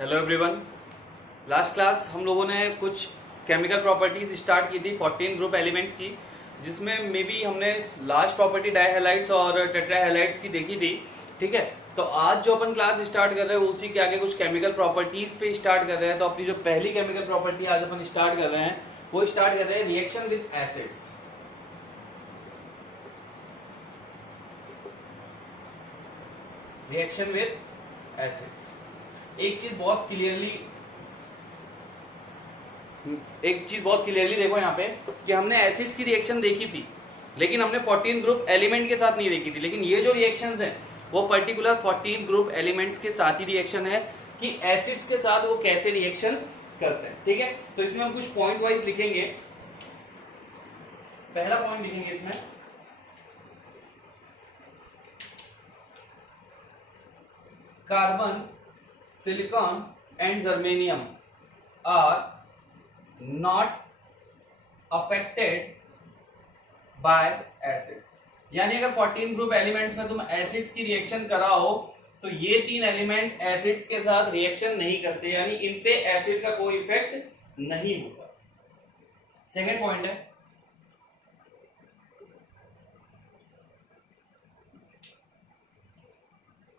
Hello everyone. Last class हम लोगों ने कुछ केमिकल प्रॉपर्टीज स्टार्ट की थी 14 ग्रुप एलिमेंट्स की, जिसमें मे बी हमने लास्ट प्रॉपर्टी डाईहैलाइड्स और टेट्राहैलाइड्स की देखी थी। ठीक है, तो आज जो अपन क्लास स्टार्ट कर रहे हैं उसी के आगे कुछ केमिकल प्रॉपर्टीज पे स्टार्ट कर रहे हैं। तो अपनी जो पहली केमिकल प्रॉपर्टी आज अपन स्टार्ट कर रहे हैं वो स्टार्ट कर रहे हैं reaction with acids. Reaction with acids. एक चीज बहुत क्लियरली देखो यहाँ पे कि हमने एसिड्स की रिएक्शन देखी थी, लेकिन हमने 14 ग्रुप एलिमेंट के साथ नहीं देखी थी। लेकिन ये जो रिएक्शंस हैं वो पर्टिकुलर 14 ग्रुप एलिमेंट्स के साथ ही रिएक्शन है कि एसिड्स के साथ वो कैसे रिएक्शन करते हैं। ठीक है, तो इसमें हम कुछ पॉइंट वाइज लिखेंगे। पहला पॉइंट लिखेंगे इसमें, carbon, silicon and germanium are not affected by acids. यानी अगर 14 ग्रुप एलिमेंट्स में तुम एसिड्स की रिएक्शन कराओ तो ये तीन एलिमेंट एसिड्स के साथ रिएक्शन नहीं करते, यानी इन पे एसिड का कोई इफेक्ट नहीं होता। सेकेंड पॉइंट है,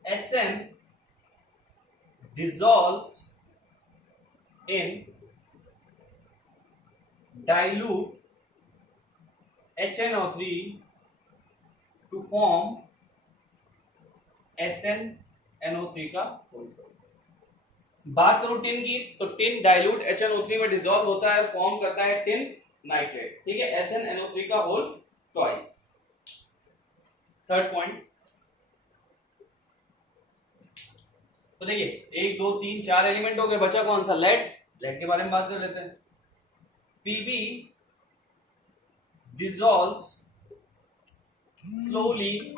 SN dissolves in dilute HNO3 to form SnNO3 का बात करूं टिन की, तो टिन डाइल्यूट HNO3 में डिसॉल्व होता है, फॉर्म करता है टिन नाइट्रेट। ठीक है, SnNO3 का होल ट्वाइस। थर्ड पॉइंट, तो देखिए 1 2 3 4 एलिमेंट हो गए, बचा कौन सा? लेड। लेड के बारे में बात कर लेते हैं। Pb dissolves slowly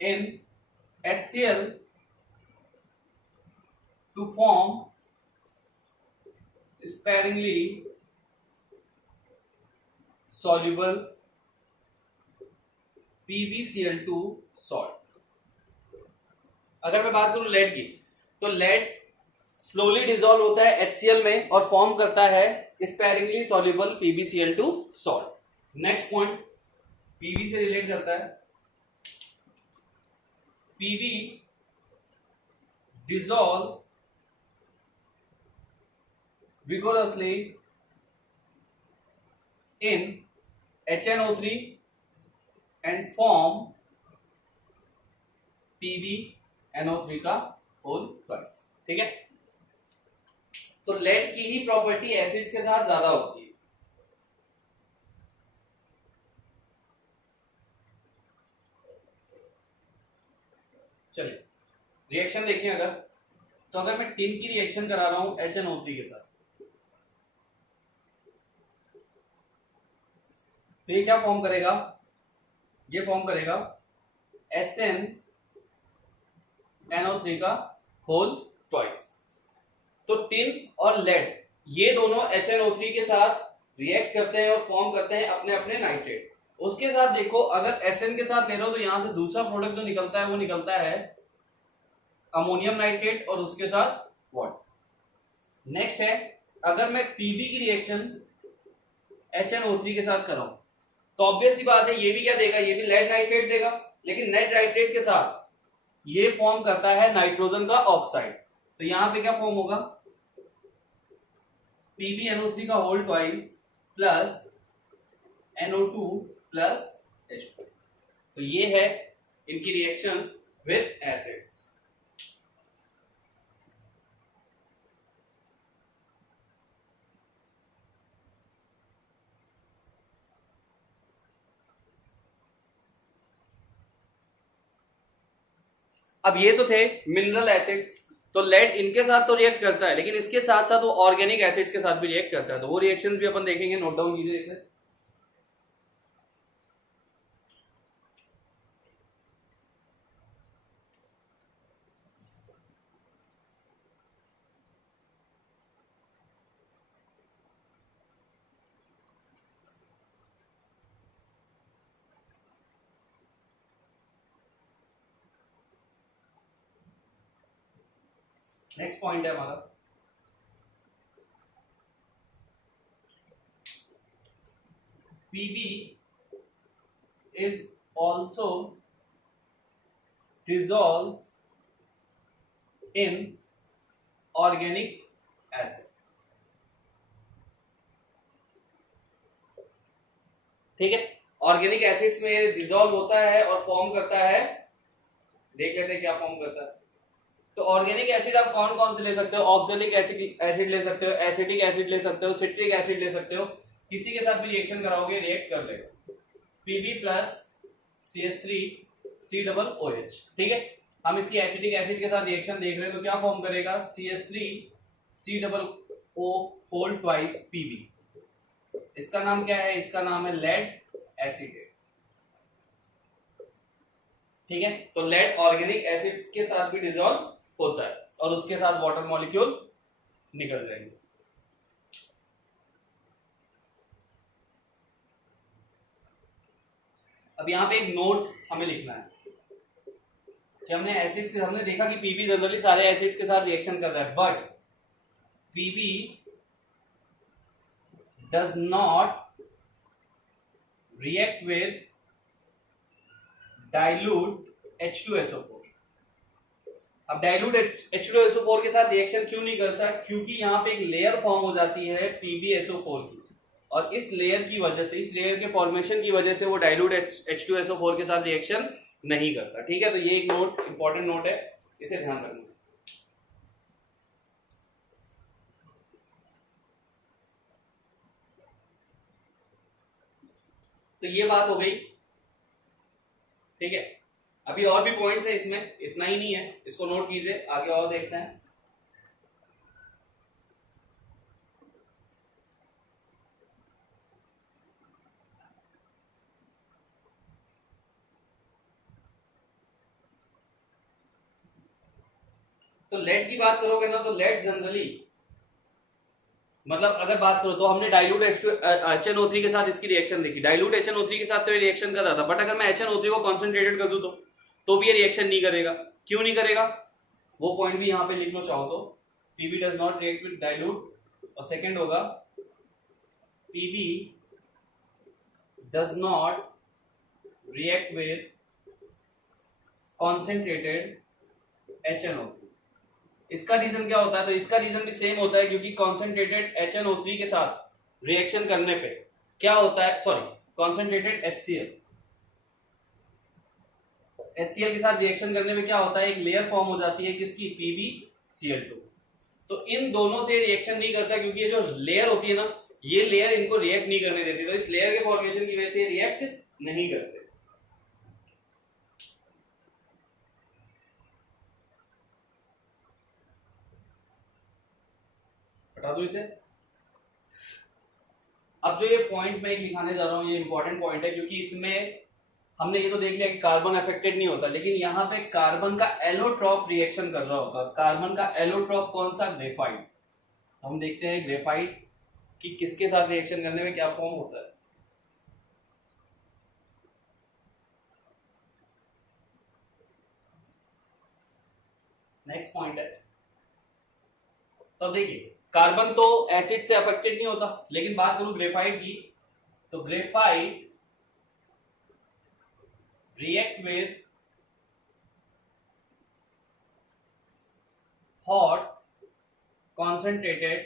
in HCl to form sparingly soluble PbCl2 salt। अगर मैं बात करूं लेड की, तो लेड स्लोली डिसॉल्व होता है HCl में और फॉर्म करता है sparingly soluble PbCl2 salt. Next point Pb से रिलेट करता है। Pb dissolve vigorously in HNO3 and form PbNO3 का होल ट्वाइस। ठीक है, तो लेड की ही प्रॉपर्टी एसिड्स के साथ ज्यादा होती है। चलिए रिएक्शन देखिए। अगर मैं टिन की रिएक्शन करा रहा हूं HNO3 के साथ, तो ये क्या फॉर्म करेगा? ये फॉर्म करेगा SnNO3 का होल ट्वाइस। तो टिन और लेड ये दोनों HNO3 के साथ रिएक्ट करते हैं और फॉर्म करते हैं अपने अपने नाइट्रेट। उसके साथ देखो, अगर Sn के साथ ले रहा हो तो यहां से दूसरा प्रोडक्ट जो निकलता है वो निकलता है अमोनियम नाइट्रेट और उसके साथ वाटर। नेक्स्ट है, अगर मैं Pb की रिएक्शन HNO3 के साथ कराऊं तो ऑब्वियस सी बात है ये भी क्या देगा? ये भी लेड नाइट्रेट देगा, लेकिन लेड नाइट्रेट के साथ ये फॉर्म करता है नाइट्रोजन का ऑक्साइड। तो यहां पे क्या फॉर्म होगा? PbNO3 का whole twice plus NO2 plus H2। तो ये है इनकी रिएक्शंस विद एसिड्स। अब ये तो थे मिनरल एसिड्स, तो लेड इनके साथ तो रिएक्ट करता है, लेकिन इसके साथ साथ वो ऑर्गेनिक एसिड्स के साथ भी रिएक्ट करता है। तो वो रिएक्शंस भी अपन देखेंगे, नोट डाउन कीजिए इसे। नेक्स्ट पॉइंट है हमारा PB is also dissolved in organic acid. ठीक है, ऑर्गेनिक एसिड्स में डिसॉल्व होता है और फॉर्म करता है, देख लेते हैं क्या फॉर्म करता है। तो ऑर्गेनिक एसिड आप कौन कौन से ले सकते हो? ऑक्सैलिक एसिड ले सकते हो, एसिटिक एसिड ले सकते हो, सिट्रिक एसिड ले सकते हो, किसी के साथ भी रिएक्शन कराओगे रिएक्ट कर लेगा। Pb plus CH3 COOH। ठीक है, हम इसकी एसिटिक एसिड के साथ रिएक्शन देख रहे हैं तो क्या फॉर्म करेगा? CH3 COO whole twice Pb। इसका नाम क्या है? इसका नाम है लेड एसिटेट। ठीक है, तो लेड ऑर्गेनिक एसिड्स के साथ भी डिसॉल्व होता है और उसके साथ वाटर मॉलिक्यूल निकल जाएंगे। अब यहां पे एक नोट हमें लिखना है कि हमने एसिड्स से हमने देखा कि पीबी जनरली सारे एसिड्स के साथ रिएक्शन कर रहा है, but PB does not react with dilute H2SO4। अब डाइल्यूट H2SO4 के साथ रिएक्शन क्यों नहीं करता? क्योंकि यहाँ पे एक लेयर फॉर्म हो जाती है PbSO4 की, और इस लेयर की वजह से, इस लेयर के फॉर्मेशन की वजह से वो डाइल्यूट H2SO4 के साथ रिएक्शन नहीं करता। ठीक है, तो ये एक नोट, इंपॉर्टेंट नोट है, इसे ध्यान रखना। तो ये बात हो गई। ठीक है, अभी और भी पॉइंट्स है इसमें, इतना ही नहीं है, इसको नोट कीजिए, आगे और देखते हैं। तो लेड की बात करोगे ना, तो लेड जनरली, मतलब अगर बात करो तो हमने डाइल्यूट HNO3 के साथ इसकी रिएक्शन देखी, डाइल्यूट HNO3 के साथ तो ये रिएक्शन कर रहा था, बट अगर मैं HNO3 को कॉन्सेंट्रेटेड कर दूं तो भी ये रिएक्शन नहीं करेगा। क्यों नहीं करेगा? वो पॉइंट भी यहां पे लिख लो चाहो तो। PB does not react with dilute, और सेकंड होगा PB does not react with concentrated HNO3। इसका रीजन क्या होता है? तो इसका रीजन भी सेम होता है, क्योंकि कॉन्सेंट्रेटेड HNO3 के साथ रिएक्शन करने पे क्या होता है, सॉरी कॉन्सेंट्रेटेड HCl के साथ रिएक्शन करने पे क्या होता है? एक लेयर फॉर्म हो जाती है किसकी? PbCl2। तो इन दोनों से रिएक्शन नहीं करता, क्योंकि ये जो लेयर होती है ना, ये लेयर इनको रिएक्ट नहीं करने देती, तो इस लेयर के फॉर्मेशन की वजह से रिएक्ट नहीं करते। हटा दो इसे। अब जो ये पॉइंट मैं लिखाने जा रहा हूं, ये इंपॉर्टेंट पॉइंट है, क्योंकि इसमें हमने ये तो देख लिया कि कार्बन अफेक्टेड नहीं होता, लेकिन यहाँ पे कार्बन का एलोट्रॉप रिएक्शन कर रहा होता है। कार्बन का एलोट्रॉप कौन सा? ग्रेफाइट। हम देखते हैं ग्रेफाइट कि किसके साथ रिएक्शन करने में क्या फॉर्म होता है। नेक्स्ट पॉइंट है, तो देखिए कार्बन तो एसिड से अफेक्टेड नहीं होता, लेकिन बात करूं ग्रेफाइट की, तो graphite react with hot concentrated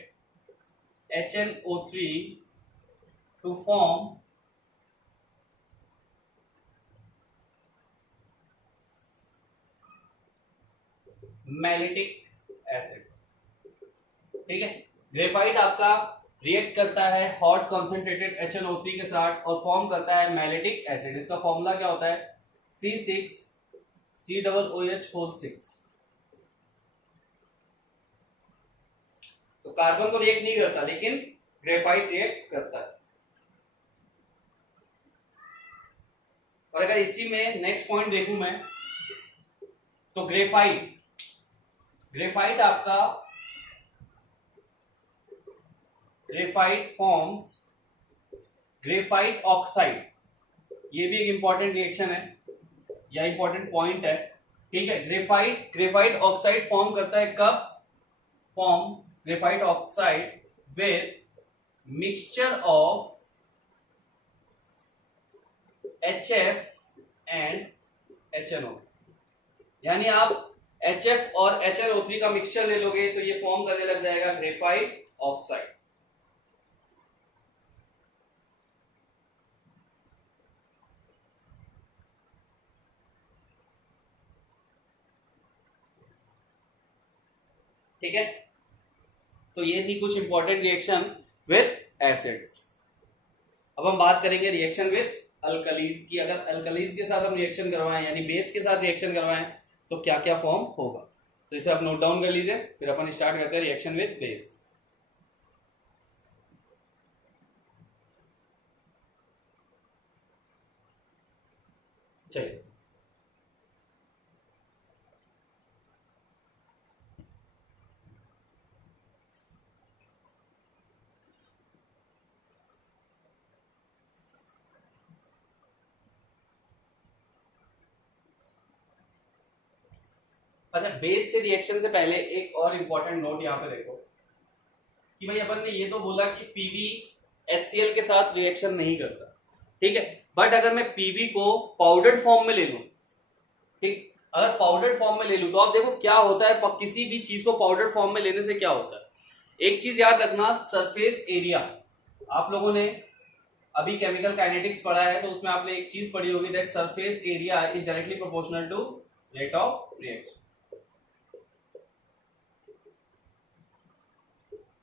HNO3 to form mellitic acid. ठीक है, ग्रेफाइट आपका रिएक्ट करता है हॉट कॉन्सेंट्रेटेड HNO3 के साथ और फॉर्म करता है मैलिटिक एसिड। इसका फॉर्मूला क्या होता है? C6COOH whole 6। तो कार्बन को रिएक्ट नहीं करता, लेकिन ग्रेफाइट रिएक्ट करता है। और अगर इसी में नेक्स्ट पॉइंट देखूं मैं, तो ग्रेफाइट आपका ग्रेफाइट फॉर्म्स ग्रेफाइट ऑक्साइड। ये भी एक इंपॉर्टेंट रिएक्शन है या इंपॉर्टेंट पॉइंट है। ठीक है, ग्रेफाइट ऑक्साइड फॉर्म करता है कब? form graphite oxide with mixture of HF and HNO। यानी आप HF और HNO3 का मिक्सचर ले लोगे तो ये फॉर्म करने लग जाएगा ग्रेफाइट ऑक्साइड। ठीक है, तो ये थी कुछ इंपॉर्टेंट रिएक्शन विद एसिड्स। अब हम बात करेंगे रिएक्शन विद अल्कलीज की। अगर अल्कलीज के साथ हम रिएक्शन करवाएं यानी बेस के साथ रिएक्शन करवाएं तो क्या क्या फॉर्म होगा, तो इसे आप नोट डाउन कर लीजिए, फिर अपन स्टार्ट करते हैं रिएक्शन विद बेस। चलिए अच्छा, बेस से रिएक्शन से पहले एक और इंपॉर्टेंट नोट यहाँ पे देखो कि भाई अपन ने ये तो बोला कि पीवी HCl के साथ रिएक्शन नहीं करता, ठीक है, बट अगर मैं पीवी को पाउडर्ड फॉर्म में ले लूं, ठीक, अगर पाउडर्ड फॉर्म में ले लूं तो आप देखो क्या होता है, किसी भी चीज को पाउडर्ड फॉर्म में लेने से क्या होता है। एक चीज याद रखना, सरफेस एरिया। आप लोगों ने अभी केमिकल काइनेटिक्स पढ़ा है तो उसमें आपने एक चीज पढ़ी होगी, that surface area is directly proportional to rate of reaction.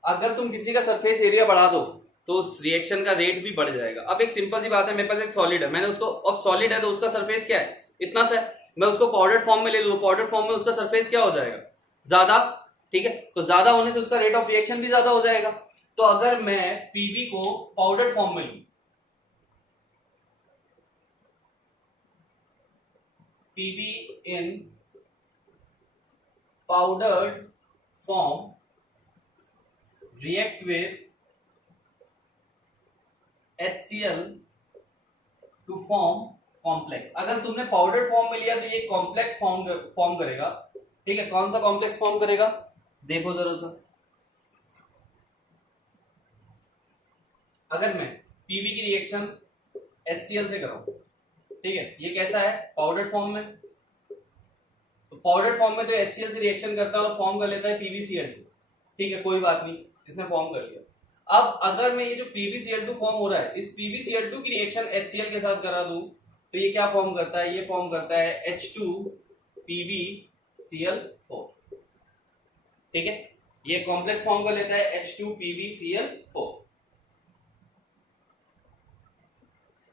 अगर तुम किसी का सरफेस एरिया बढ़ा दो तो उस रिएक्शन का रेट भी बढ़ जाएगा। अब एक सिंपल सी बात है, मेरे पास एक सॉलिड है, मैंने उसको, अब सॉलिड है तो उसका सरफेस क्या है, इतना सा है, मैं उसको पाउडर फॉर्म में ले लूं, पाउडर फॉर्म में उसका सरफेस क्या हो जाएगा, ज्यादा, ठीक है, तो ज्यादा होने से उसका रेट ऑफ रिएक्शन भी ज्यादा हो जाएगा। तो अगर मैं पीवी को पाउडर फॉर्म में लूं, PV in powdered form react with HCl to form complex। अगर तुमने पाउडर फॉर्म में लिया तो ये कॉम्प्लेक्स फॉर्म करेगा, ठीक है, कौन सा कॉम्प्लेक्स फॉर्म करेगा, देखो जरा सा। अगर मैं पीवी की रिएक्शन HCl से कराऊं, ठीक है, ये कैसा है, पाउडर फॉर्म में, तो पाउडर फॉर्म में तो HCl से रिएक्शन करता है और फॉर्म कर लेता है PbCl2, ठीक है, कोई बात नहीं, इसने फॉर्म कर लिया। अब अगर मैं ये जो PbCl2 फॉर्म हो रहा है, इस PbCl2 की रिएक्शन HCl के साथ करा दूं तो ये क्या फॉर्म करता है, ये फॉर्म करता है H2PbCl4, ठीक है, ये कॉम्प्लेक्स फॉर्म कर लेता है H2PbCl4।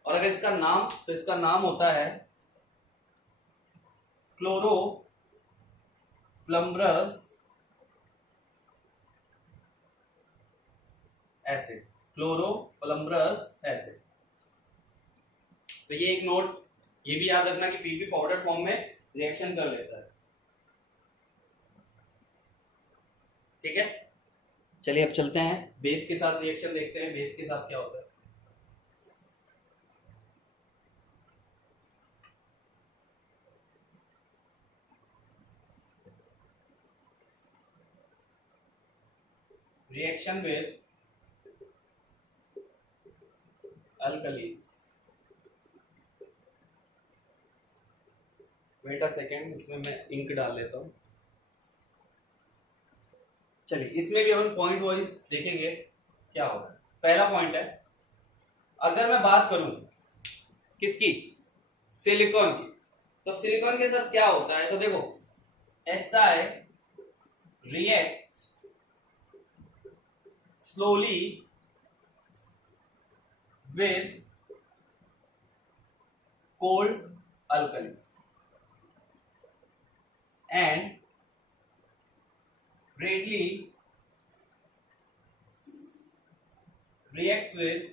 और अगर इसका नाम, तो इसका नाम होता है क्लोरोप्लम्बरस एसिड, क्लोरोप्लम्बरस एसिड। तो ये एक नोट ये भी याद रखना कि पीवी पाउडर फॉर्म में रिएक्शन कर लेता है, ठीक है। चलिए अब चलते हैं बेस के साथ रिएक्शन देखते हैं, बेस के साथ क्या होता है। Reaction with alkalis। Wait a second, इसमें मैं इंक डाल लेता हूं। चलिए इसमें भी हम पॉइंट वाइज देखेंगे क्या होगा। पहला पॉइंट है, अगर मैं बात करूं किसकी, सिलिकॉन की, तो सिलिकॉन के साथ क्या होता है, तो देखो Si reacts slowly with cold alkalis and readily reacts with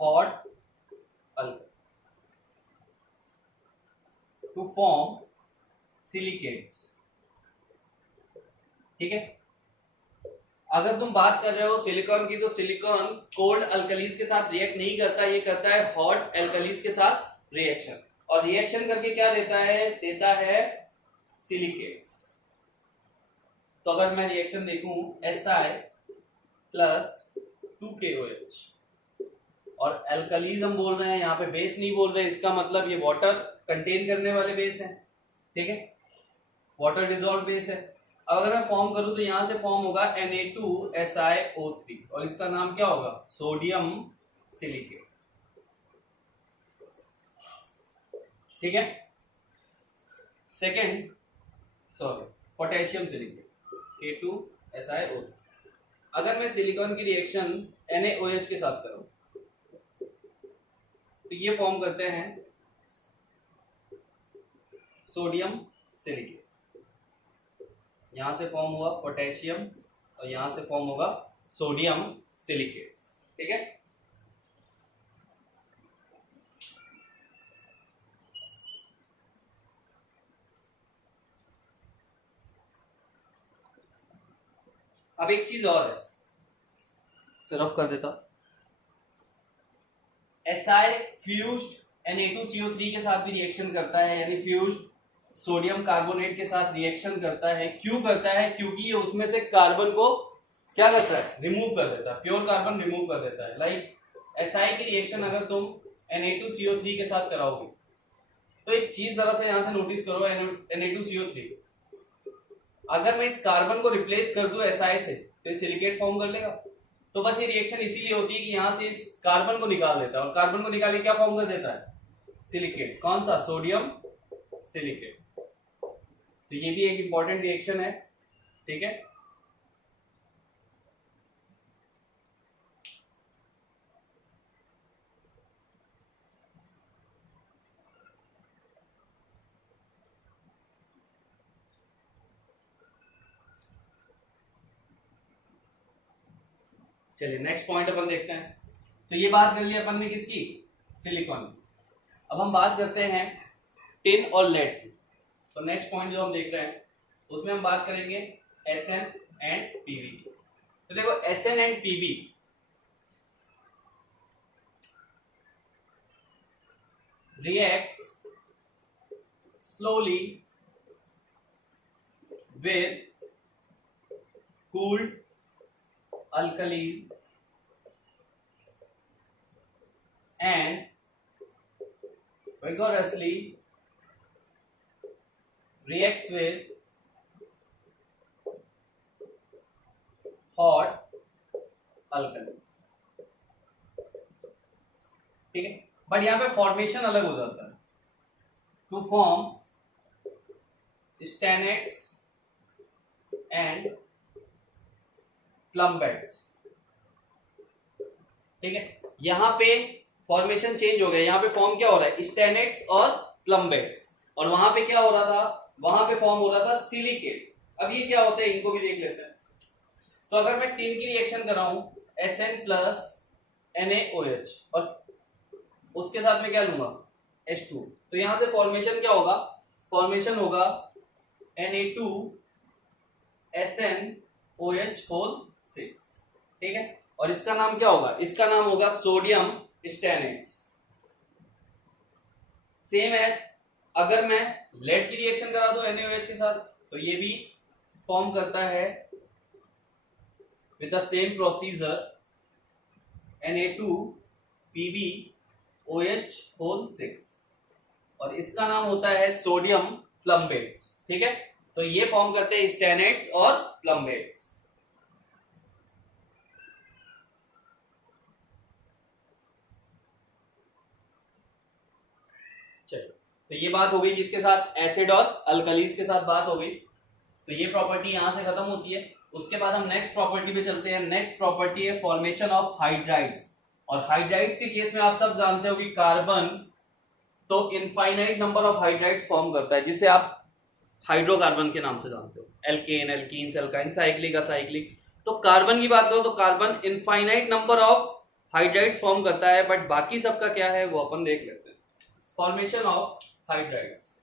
hot alkali to form silicates, ठीक है। अगर तुम बात कर रहे हो सिलिकॉन की, तो सिलिकॉन कोल्ड अल्कलीज के साथ रिएक्ट नहीं करता, ये करता है हॉट अल्कलीज के साथ रिएक्शन, और रिएक्शन करके क्या देता है सिलिकेट्स। तो अगर मैं रिएक्शन देखूं Si प्लस 2KOH, और एल्कलीज हम बोल रहे हैं, यहाँ पे बेस नहीं बोल रहे, इसका मतलब ये वाटर कंटेन करने वाले बेस हैं, ठीक है, वाटर डिजॉल्व बेस है। अब अगर मैं फॉर्म करूं तो यहां से फॉर्म होगा Na2SiO3 और इसका नाम क्या होगा, सोडियम सिलिकेट, ठीक है। Second potassium silicate K2SiO3। अगर मैं सिलिकॉन की रिएक्शन NaOH के साथ करूं तो ये फॉर्म करते हैं सोडियम सिलिकेट, यहां से फॉर्म हुआ पोटेशियम और यहां से फॉर्म होगा सोडियम सिलिकेट, ठीक है। अब एक चीज और है, सिर्फ कर देता, Si फ्यूज्ड Na2CO3 के साथ भी रिएक्शन करता है, यानी फ्यूज्ड सोडियम कार्बोनेट के साथ रिएक्शन करता है। क्यों करता है, क्योंकि ये उसमें से कार्बन को क्या करता है, रिमूव कर देता है, प्योर कार्बन रिमूव कर देता है। लाइक Si की रिएक्शन अगर तुम Na2CO3 के साथ कराओगे तो एक चीज जरा से यहां से नोटिस करो, Na2CO3 अगर मैं इस कार्बन को रिप्लेस कर दूं Si से तो सिलिकेट फॉर्म कर लेगा। तो बस ये रिएक्शन इसीलिए होती है कि यहां से इस कार्बन को निकाल देता है और कार्बन को निकाल के क्या फॉर्म कर देता है, सिलिकेट। कौन सा, सोडियम सिलिकेट। तो ये भी एक इंपॉर्टेंट रिएक्शन है, ठीक है। चलिए नेक्स्ट पॉइंट अपन देखते हैं। तो ये बात कर ली अपन ने किसकी, सिलिकॉन। अब हम बात करते हैं टिन और लेड की। तो नेक्स्ट पॉइंट जो हम देख रहे हैं उसमें हम बात करेंगे Sn एंड Pb। तो देखो Sn and Pb reacts slowly with cooled alkalis and vigorously reacts with hot alkalis, ठीक है। बट यहां पे फॉर्मेशन अलग हो जाता है, टू फॉर्म स्टेनेट्स एंड प्लम्बेट्स, ठीक है। यहां पे फॉर्मेशन चेंज हो गया, यहां पे फॉर्म क्या हो रहा है, स्टेनेट्स और प्लम्बेट्स, और वहां पे क्या हो रहा था, वहां पे फॉर्म हो रहा था सिलिकेट। अब ये क्या होता है, इनको भी देख लेते हैं। तो अगर मैं टिन की रिएक्शन कर रहा हूं Sn प्लस NaOH और उसके साथ में क्या लूंगा, H2, तो यहां से फॉर्मेशन क्या होगा, फॉर्मेशन होगा Na2SnOH होल 6, ठीक है। और इसका नाम क्या होगा, इसका नाम होगा सोडियम स्टेनेट्स। सेम एज अगर मैं लेड की रिएक्शन करा दूं NaOH के साथ तो ये भी फॉर्म करता है with the same procedure Na2PbOH whole 6 और इसका नाम होता है सोडियम प्लम्बेट्स, ठीक है। तो ये फॉर्म करते हैं स्टेनेट्स और प्लम्बेट्स। चलो, तो ये बात हो गई किसके साथ, एसिड और अल्कलीज के साथ बात हो गई। तो ये प्रॉपर्टी यहां से खत्म होती है। उसके बाद हम नेक्स्ट प्रॉपर्टी पे चलते हैं। नेक्स्ट प्रॉपर्टी है फॉर्मेशन ऑफ हाइड्राइड्स। और हाइड्राइड्स के केस में आप सब जानते हो कि कार्बन तो infinite number of hydrides form करता है, जिसे आप हाइड्रोकार्बन के नाम से जानते हो, alkane, alkenes, alkyne, cyclic, acyclic. तो कार्बन की बात करो तो carbon infinite number of hydrides form करता है, बट बाकी सबका क्या है वो अपन देख लेते हैं। फॉर्मेशन ऑफ हाइड्राइड्स,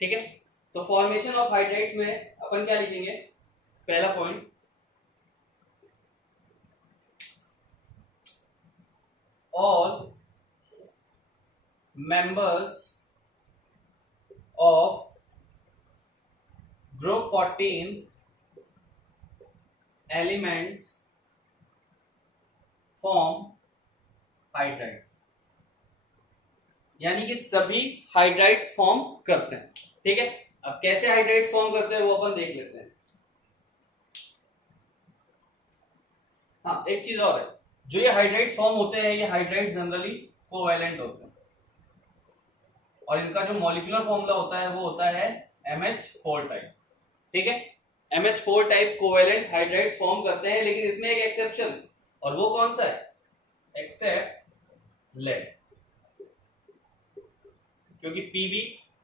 ठीक है। तो फॉर्मेशन ऑफ हाइड्राइड्स में अपन क्या लिखेंगे, पहला point, all members of group 14 elements form hydrides, यानी कि सभी हाइड्राइड्स फॉर्म करते हैं। ठीक है, अब कैसे हाइड्राइड्स फॉर्म करते हैं वो अपन देख लेते हैं। हाँ, एक चीज और है, जो ये हाइड्राइड्स फॉर्म होते हैं, ये हाइड्राइड्स जनरली कोवैलेंट होते हैं और इनका जो मॉलिक्यूलर फॉर्मूला होता है वो होता है MH4 टाइप। ठीक है, MH4 type covalent hydrides form करते हैं, लेकिन इसमें एक एक्सेप्शन, और वो कौन सा है? एक्सेप्ट लेड, क्योंकि Pb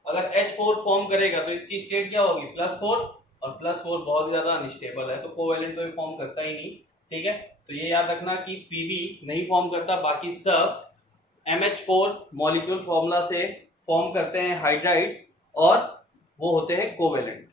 अगर H4 फॉर्म करेगा तो इसकी स्टेट क्या होगी? +4, और +4 बहुत ज्यादा अनस्टेबल है, तो कोवैलेंट तो ये फॉर्म करता ही नहीं। ठीक है, तो ये याद रखना कि Pb नहीं फॉर्म करता, बाकी सब MH4 मॉलिक्यूल फॉर्मूला से फॉर्म करते हैं हाइड्राइड्स, और वो होते हैं कोवैलेंट।